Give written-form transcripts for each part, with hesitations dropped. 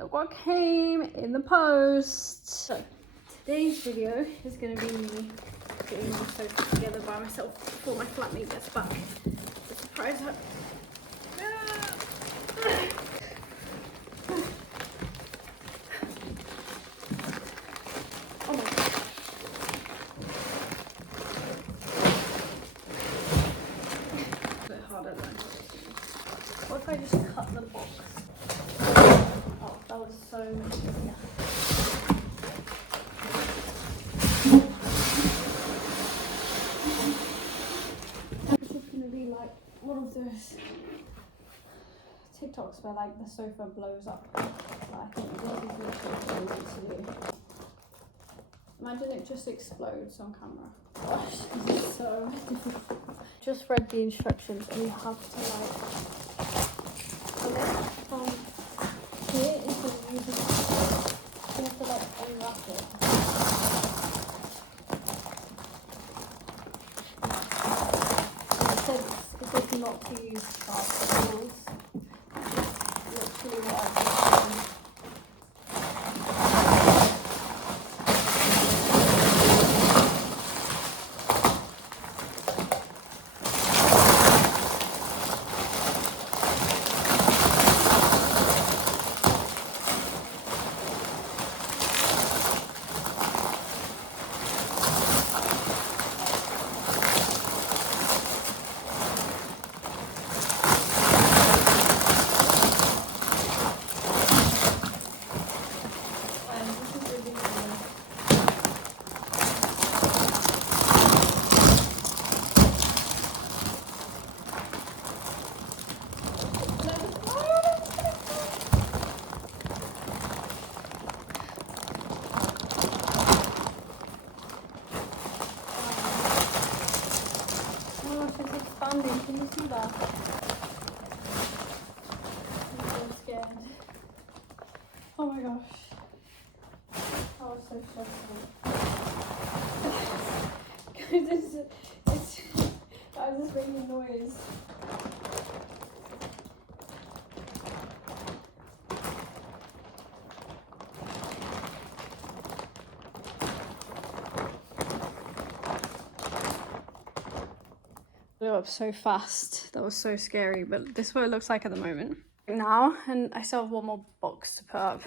look what came in the post. So today's video is going to be me getting my sofa together by myself before my flatmate gets back. The surprise her. Oh my god. A bit harder than I thought it would be. What if I just cut the box? Oh, that was so much easier. This is gonna be like one of those TikToks where like the sofa blows up. I think this is literally what I need to do. Imagine it just explodes on camera. Gosh, this is so difficult. Just read the instructions and you have to like pull it from here into the user. You have to like unwrap it. It says not to use sharp tools. Literally what I've done. Can you see that? I'm so scared. Oh my gosh. That was so stressful. Guys, I was just making noise. Blew up so fast. That was so scary, but this is what it looks like at the moment now, and I still have one more box to put up.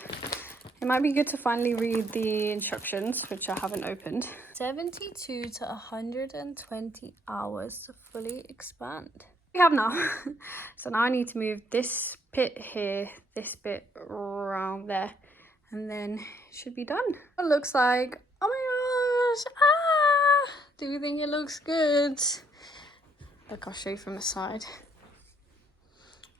It might be good to finally read the instructions, which I haven't opened. 72 to 120 hours to fully expand. We have now. So now I need to move this bit here, this bit around there, and then it should be done. It looks like, oh my gosh, ah! Do you think it looks good? Look, I'll show you from the side.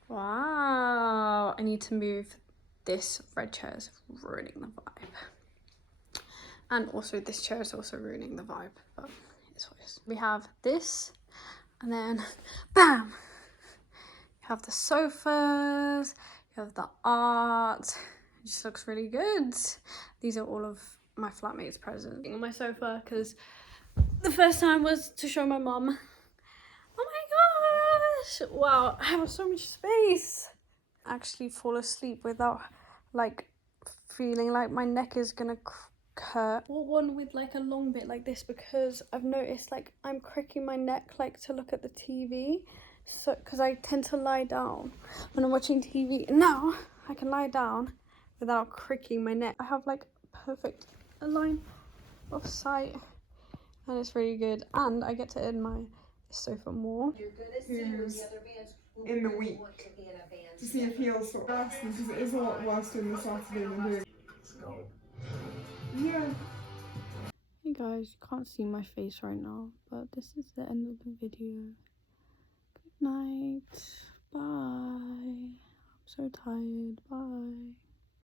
Wow, I need to move this red chair is ruining the vibe. And also this chair is also ruining the vibe, but it's what it is. We have this, and then bam! You have the sofas, you have the art. It just looks really good. These are all of my flatmates' presents on my sofa, because the first time was to show my mum. Oh my gosh! Wow, I have so much space. Actually fall asleep without like feeling like my neck is gonna hurt. Or one with like a long bit like this, because I've noticed like I'm cracking my neck like to look at the TV. So because I tend to lie down when I'm watching TV. And now I can lie down without cracking my neck. I have like perfect line of sight, and it's really good. And I get to admire sofa more. Who's in the week to see if he'll sort of ask me, because it is a lot worse doing this afternoon and doing. Yeah. Hey guys, you can't see my face right now, but this is the end of the video. Good night. Bye. I'm so tired. Bye.